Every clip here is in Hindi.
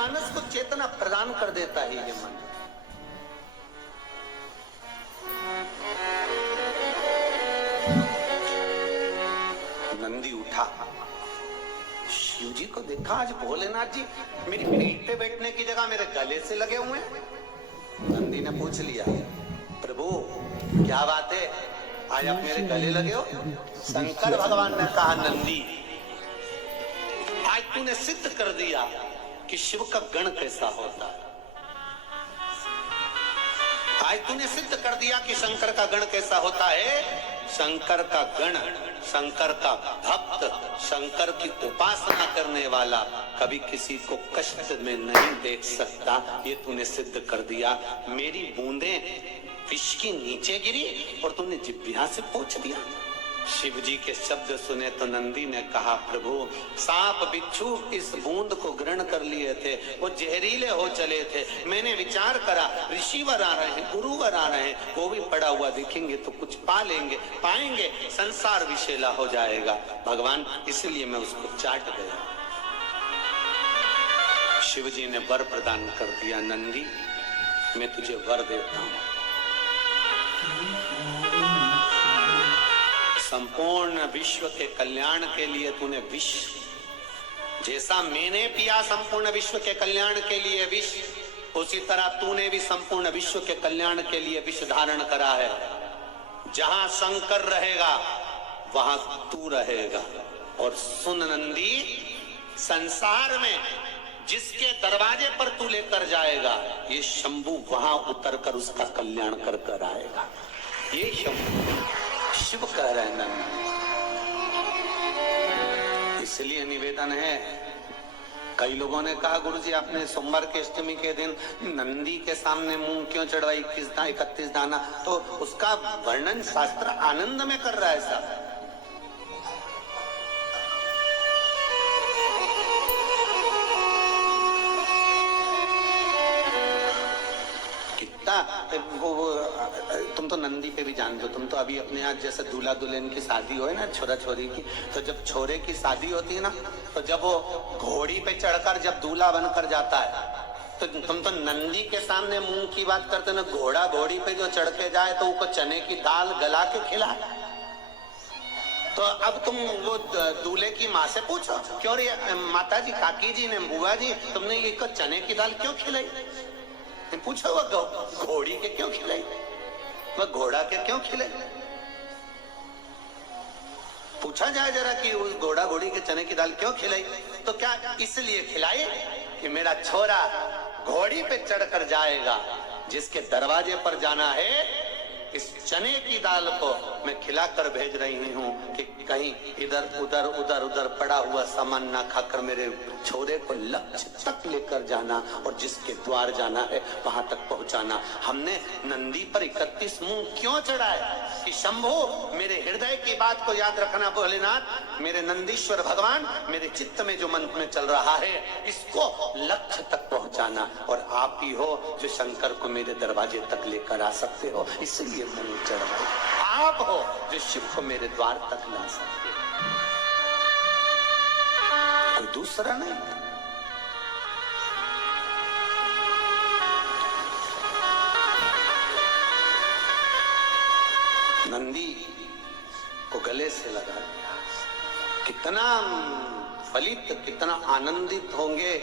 जनमानस को चेतना प्रदान कर देता है ये मंत्र। नंदी उठा, शिव जी को देखा, आज भोलेनाथ जी मेरी पीठ पे बैठने की जगह मेरे गले से लगे हुए हैं। नंदी ने पूछ लिया, प्रभु क्या बात है, आज आप मेरे गले लगे हो? शंकर भगवान ने कहा, नंदी आज तूने सिद्ध कर दिया कि शिव का गण कैसा होता है। आज तूने सिद्ध कर दिया कि शंकर का गण कैसा होता है। शंकर का गण, शंकर का भक्त, शंकर की उपासना करने वाला कभी किसी को कष्ट में नहीं देख सकता। ये तूने सिद्ध कर दिया। मेरी बूंदें विष की नीचे गिरी और तूने जिह्वा से पोंछ दिया। शिव जी के शब्द सुने तो नंदी ने कहा, प्रभु सांप बिच्छू इस बूंद को ग्रहण कर लिए थे, वो जहरीले हो चले थे। मैंने विचार करा ऋषिवर आ रहे हैं, गुरुवर आ रहे हैं, वो भी पड़ा हुआ दिखेंगे तो कुछ पा लेंगे, पाएंगे, संसार विषैला हो जाएगा भगवान, इसलिए मैं उसको चाट गया। शिव जी ने वर प्रदान कर दिया, नंदी मैं तुझे वर देता हूं, संपूर्ण विश्व के कल्याण के लिए तूने विष, जैसा मैंने पिया संपूर्ण विश्व के कल्याण के लिए विष, उसी तरह तूने भी संपूर्ण विश्व के कल्याण के लिए विष धारण करा है। जहां शंकर रहेगा वहां तू रहेगा। और सुन नंदी, संसार में जिसके दरवाजे पर तू लेकर जाएगा, ये शंभू वहां उतर कर उसका कल्याण कर कर आएगा। ये शंभू शिव कह रहे हैं। इसलिए निवेदन है, कई लोगों ने कहा, गुरुजी आपने सोमवार के अष्टमी के दिन नंदी के सामने मूंग क्यों चढ़वाई 31 दाना? तो उसका वर्णन शास्त्र आनंद में कर रहा है साहब। तुम तो नंदी पे भी जानते हो, तुम तो अभी अपने यहाँ जैसे दूल्हा दुल्हन की शादी हो ना, छोरा छोरी की, तो जब छोरे की शादी होती है ना, तो जब वो घोड़ी पे चढ़कर जब दूल्हा बनकर जाता है, तो तुम तो नंदी के सामने मूंग की बात करते ना। घोड़ा घोड़ी पे जो चढ़ के जाए तो उसको चने की दाल गला के खिलाए। तो अब तुम वो दूल्हे की माँ से पूछो, क्यों रे माता जी, काकी जी ने, बुआ जी, तुमने इसको चने की दाल क्यों खिलाई? पूछो वो घोड़ी के क्यों खिलाई, वह घोड़ा के क्यों खिलाई? पूछा जाए जरा कि उस घोड़ा घोड़ी के चने की दाल क्यों खिलाई? तो क्या इसलिए खिलाई कि मेरा छोरा घोड़ी पे चढ़कर जाएगा, जिसके दरवाजे पर जाना है, इस चने की दाल को मैं खिलाकर भेज रही हूँ कि कहीं इधर उधर उधर उधर पड़ा हुआ सामान ना खाकर मेरे छोरे को लक्ष्य तक लेकर जाना और जिसके द्वार जाना है वहां तक पहुंचाना। हमने नंदी पर 31 मूंग क्यों चढ़ाए? कि शंभो मेरे हृदय की बात को याद रखना भोलेनाथ, मेरे नंदीश्वर भगवान, मेरे चित्त में जो मन में चल रहा है इसको लक्ष्य तक पहुंचाना, और आप ही हो जो शंकर को मेरे दरवाजे तक लेकर आ सकते हो, इसलिए मूंग चढ़ाए। आप हो जो शिव को मेरे द्वार तक ला सकते हो, कोई दूसरा नहीं। नंदी को गले से लगा दिया। कितना फलित, कितना आनंदित होंगे।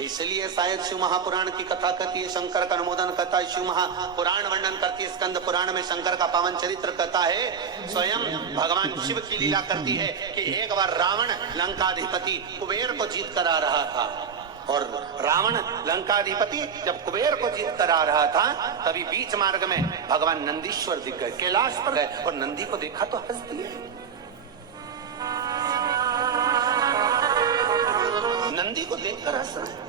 इसलिए शायद शिव महापुराण की कथा कहती है, शंकर का अनुमोदन करता है, शिव महापुराण वर्णन करती है, स्कंद पुराण में शंकर का पावन चरित्र कहता है। स्वयं भगवान शिव की लीला करती है कि एक बार रावण लंकाधिपति कुबेर को जीत कर आ रहा था, और रावण लंकाधिपति जब कुबेर को जीत कर आ रहा था, तभी बीच मार्ग में भगवान नंदीश्वर दिख गए, कैलाश पर गए, और नंदी को देखा तो हंस दिए। नंदी को देखकर हंस रहे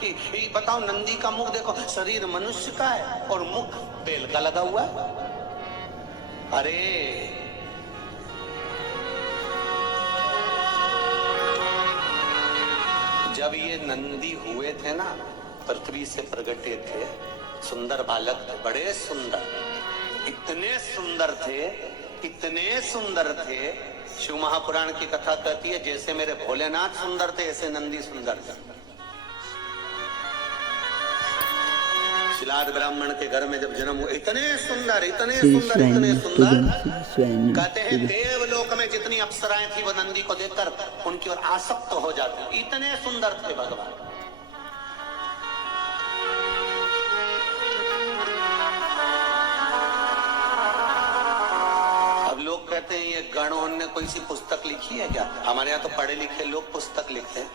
कि बताओ, नंदी का मुख देखो, शरीर मनुष्य का है और मुख बेल का लगा हुआ है। अरे जब ये नंदी हुए थे ना, पृथ्वी से प्रगटे थे, सुंदर बालक थे, बड़े सुंदर, इतने सुंदर थे, इतने सुंदर थे। शिव महापुराण की कथा कहती है, जैसे मेरे भोलेनाथ सुंदर थे ऐसे नंदी सुंदर थे। शिलाद ब्राह्मण के घर में जब जन्म हुआ, इतने सुंदर इतने श्री सुंदर इतने स्वामी सुंदर, श्री स्वामी कहते हैं देवलोक में जितनी अप्सराएं थी वो नंदी को देखकर उनकी ओर आसक्त हो जाती, इतने सुंदर थे भगवान। अब लोग कहते हैं ये गणों ने कोई सी पुस्तक लिखी है क्या? हमारे यहाँ तो पढ़े लिखे लोग पुस्तक लिखते हैं,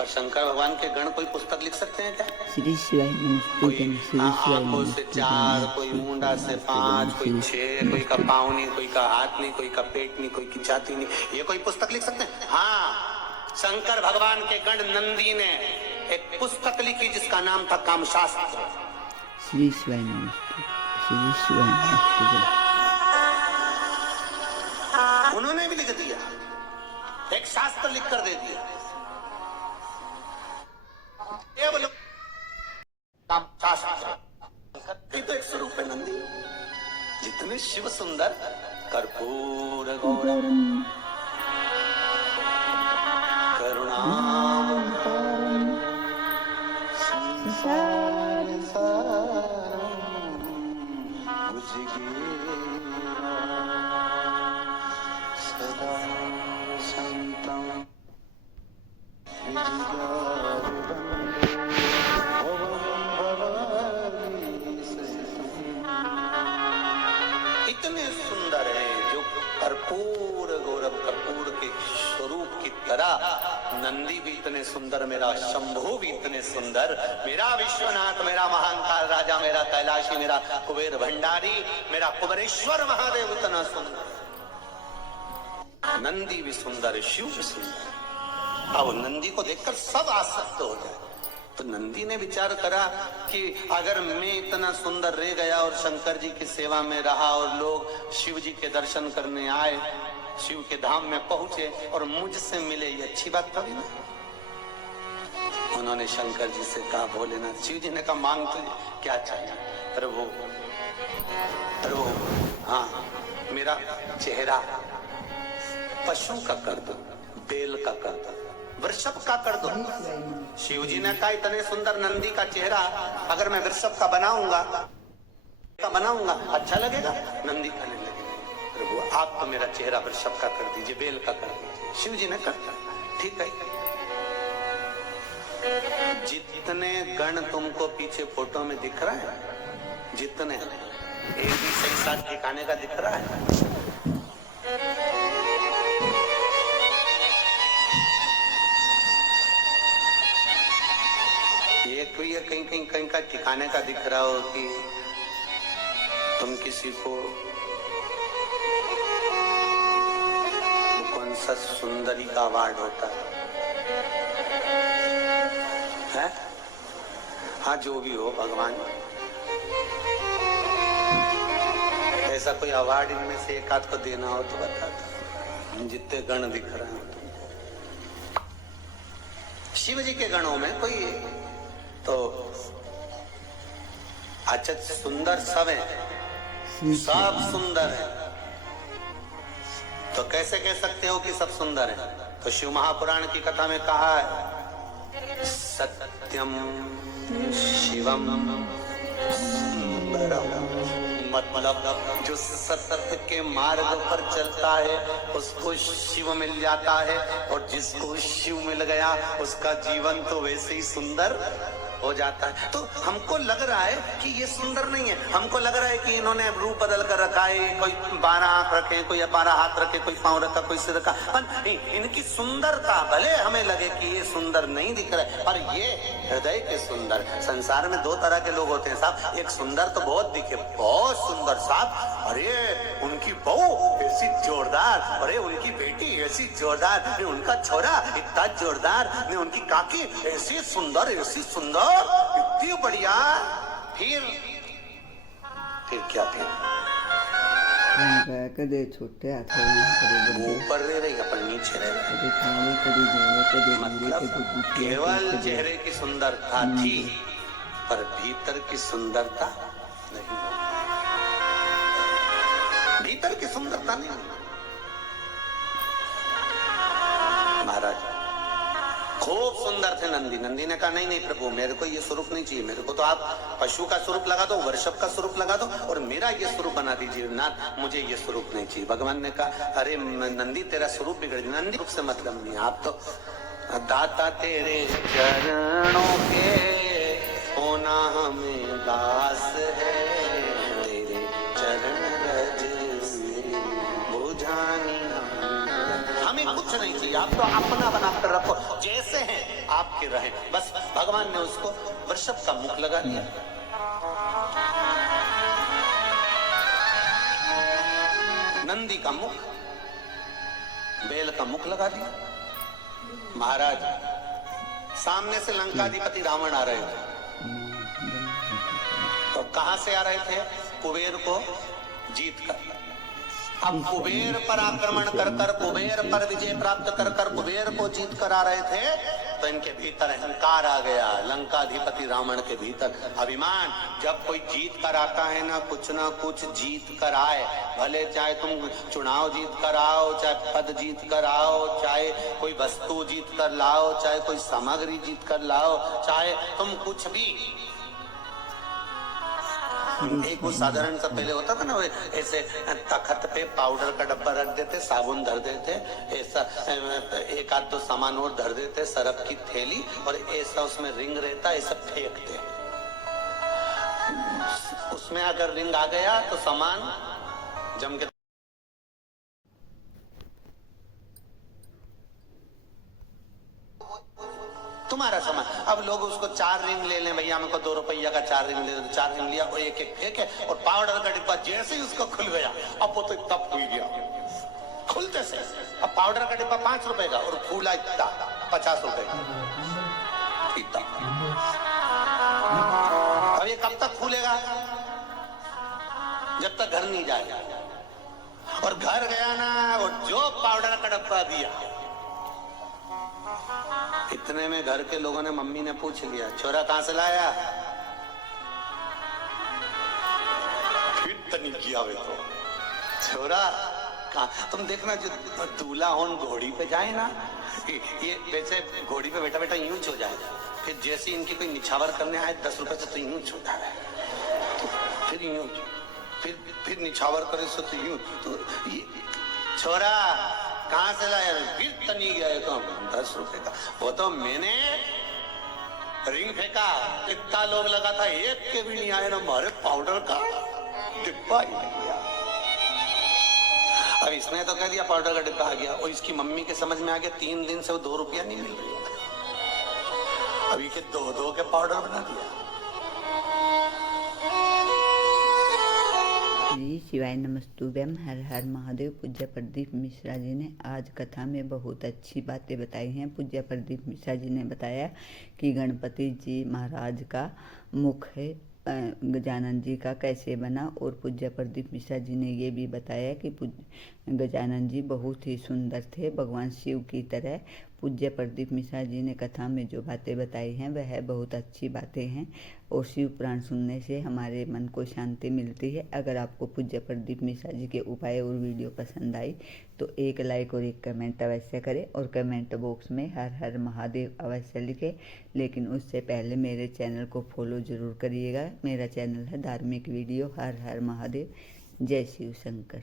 और शंकर भगवान के गण कोई पुस्तक लिख सकते हैं क्या? श्री स्वामी कोई आंखों से 4, कोई मुंडा से 5, कोई 6, कोई का पाँव नहीं, कोई का हाथ नहीं, कोई का पेट नहीं, कोई की छाती नहीं, ये कोई पुस्तक लिख सकते हैं? हाँ, शंकर भगवान के गण नंदी ने एक पुस्तक लिखी जिसका नाम था कामशास्त्र। श्री स्वामी श्री स्वामी उन्होंने भी लिख दिया, एक शास्त्र लिख कर दे दिया। ये तो एक स्वरूप है नंदी, जितने शिव सुंदर कर्पूर गौरम करुणाम सदा संतम इतने सुंदर है जो कर्पूर गौरव कर्पूर के स्वरूप की तरह। नंदी भी इतने सुंदर, मेरा शंभू भी इतने सुंदर, मेरा विश्वनाथ, मेरा महाकाल राजा, मेरा कैलाशी, मेरा कुबेर भंडारी, मेरा कुबेरेश्वर महादेव इतना सुंदर। नंदी भी सुंदर है, शिव भी सुंदर। अब नंदी को देखकर सब आसक्त हो जाए। तो नंदी ने विचार करा कि अगर मैं इतना सुंदर रह गया और शंकर जी की सेवा में रहा और लोग शिव जी के दर्शन करने आए, शिव के धाम में पहुंचे और मुझसे मिले, ये अच्छी बात थी ना। उन्होंने शंकर जी से कहा, भोलेनाथ, शिव जी ने कहा, मांग तुझे क्या चाहिए? प्रभु प्रभु, हाँ, मेरा चेहरा पशु का कर दो, बेल का कर दो, वृषभ का कर दो। शिव जी ने कहा, इतने सुंदर नंदी का चेहरा अगर मैं वृषभ का बनाऊंगा अच्छा लगेगा? नंदी कहने लगे, प्रभु आप तो मेरा चेहरा वृषभ का कर दीजिए, बेल का कर दीजिए। शिव जी ने कर दिया, ठीक है। जितने गण तुमको पीछे फोटो में दिख रहा है, जितने, एक भी सही साथ दिखाने का दिख रहा है? कोई कहीं का ठिकाने का दिख रहा हो कि तुम किसी को कौन सा सुंदरी का अवार्ड होता है? हाँ, जो भी हो भगवान, ऐसा कोई अवार्ड इनमें से एक आध को देना हो तो बता दो। जितने गण दिख रहे हैं शिव जी के गणों में कोई तो अच्छा सुंदर सब है, सब सुंदर है। तो कैसे कह सकते हो कि सब सुंदर है? तो शिव महापुराण की कथा में कहा है, सत्यम शिवम सुंदरम, मतलब जो सत्य के मार्ग पर चलता है उसको शिव मिल जाता है, और जिसको शिव मिल गया उसका जीवन तो वैसे ही सुंदर हो जाता है। तो हमको लग रहा है कि ये सुंदर नहीं है, हमको लग रहा है कि इन्होंने रूप बदल कर रखा है, कोई 12 आंख रखे, कोई 12 हाथ रखे, कोई पांव रखा, कोई सिर रखा, पर इनकी सुंदरता भले हमें लगे कि ये सुंदर नहीं दिख रहा है, पर ये हृदय के सुंदर। संसार में दो तरह के लोग होते हैं साहब, एक सुंदर तो बहुत दिखे, बहुत सुंदर साहब, अरे उनकी बहू ऐसी जोरदार, अरे उनकी बेटी ऐसी जोरदार, उनका छोरा इतना जोरदार, उनकी काकी ऐसी सुंदर, ऐसी सुंदर, इतनी बढ़िया। फिर क्या? फिर कदे छोटे हाथ ऊपर रह रही, अपन नीचे रह रहे। मतलब केवल चेहरे की सुंदरता थी, पर भीतर की सुंदरता नहीं, भीतर की सुंदरता नहीं। महाराज खूब सुंदर थे नंदी। नंदी ने कहा नहीं नहीं प्रभु, मेरे को ये स्वरूप नहीं चाहिए, मेरे को तो आप पशु का स्वरूप लगा दो, वृषभ का स्वरूप लगा दो और मेरा ये स्वरूप बना दीजिए नाथ, मुझे ये स्वरूप नहीं चाहिए। भगवान ने कहा अरे नंदी तेरा स्वरूप बिगड़ गया। नंदी रूप से मतलब नहीं, आप तो दाता तेरे चरणों के होना हमें दास है, तेरे चरण रज से बुझानी हमें कुछ नहीं चाहिए, आप तो अपना बनाकर रखो, जैसे हैं आपके रहे। बस भगवान ने उसको वृषभ का मुख लगा दिया। नंदी का मुख, बैल का मुख लगा दिया। महाराज सामने से लंकाधिपति रावण आ रहे थे, तो कहां से आ रहे थे? कुबेर को जीत कर। अब कुबेर पर आक्रमण कर कर, कुबेर पर विजय प्राप्त कर कर कुबेर को जीत कर आ रहे थे, तो इनके भीतर अहंकार आ गया। लंकाधिपति रावण के भीतर अभिमान। जब कोई जीत कर आता है ना कुछ जीत कर आए, भले चाहे तुम चुनाव जीत कर आओ, चाहे पद जीत कर आओ, चाहे कोई वस्तु जीत कर लाओ, चाहे कोई सामग्री जीत कर लाओ, चाहे तुम कुछ भी। एक वो साधारण सा पहले होता था ना, वो ऐसे तखत पे पाउडर का डब्बा रख देते, साबुन धर देते, ऐसा एक आध दो सामान और धर देते, सरफ की थैली, और ऐसा उसमें रिंग रहता, ऐसा फेंकते। उसमें अगर रिंग आ गया तो सामान जम के तुम्हारा सामान। अब लोग उसको 4 रिंग ले लें, भैया हमको 2 रुपया का 4 रिंग दे दो, 4 रिंग लिया और एक एक फेंके, और पाउडर का डिब्बा जैसे ही उसको खुल गया, अब वो तो इतना फूल गया खुलते से। अब पाउडर का डिब्बा 5 रुपए का और फूला इतना 50 रुपए का इतना। अब ये कब तक फूलेगा? जब तक घर नहीं जाएगा। और घर गया ना, और जो पाउडर का डब्बा दिया, इतने में घर के लोगों ने, मम्मी ने पूछ लिया छोरा कहां से लाया? फिर तनी किया वे तो छोरा कहां। तुम देखना जो दूल्हा होन घोड़ी पे जाए ना, ये वैसे घोड़ी पे बैठा बैठा यूं हो जाएगा, फिर जैसे इनकी कोई निछावर करने आए 10 रुपए से तो यूं छोटा है, फिर यूं, फिर निछावर करे सो तो यूं। तो ये छोरा कहां से लाया? फिर तनी गया तो 10 रुपए का। वो तो मैंने रिंग फेंका, कितना लोग लगा था, एक के भी नहीं आए ना, हमारे पाउडर का डिब्बा ही नहीं गया। अब इसने तो कह दिया पाउडर का डिब्बा आ गया, और इसकी मम्मी के समझ में आ गया 3 दिन से वो 2 रुपया नहीं मिल रही। अभी के 2-2 के पाउडर बना दिया। श्री शिवाय नमस्तुभ्यम। हर हर महादेव। पूज्य प्रदीप मिश्रा जी ने आज कथा में बहुत अच्छी बातें बताई हैं। पूज्य प्रदीप मिश्रा जी ने बताया कि गणपति जी महाराज का मुख है गजानन जी का कैसे बना, और पूज्य प्रदीप मिश्रा जी ने ये भी बताया कि गजानन जी बहुत ही सुंदर थे, भगवान शिव की तरह। पूज्य प्रदीप मिश्रा जी ने कथा में जो बातें बताई हैं वह बहुत अच्छी बातें हैं, और शिव पुराण सुनने से हमारे मन को शांति मिलती है। अगर आपको पूज्य प्रदीप मिश्रा जी के उपाय और वीडियो पसंद आई तो एक लाइक और एक कमेंट अवश्य करें, और कमेंट बॉक्स में हर हर महादेव अवश्य लिखें। लेकिन उससे पहले मेरे चैनल को फॉलो ज़रूर करिएगा। मेरा चैनल है धार्मिक वीडियो हर हर महादेव। जय शिव शंकर।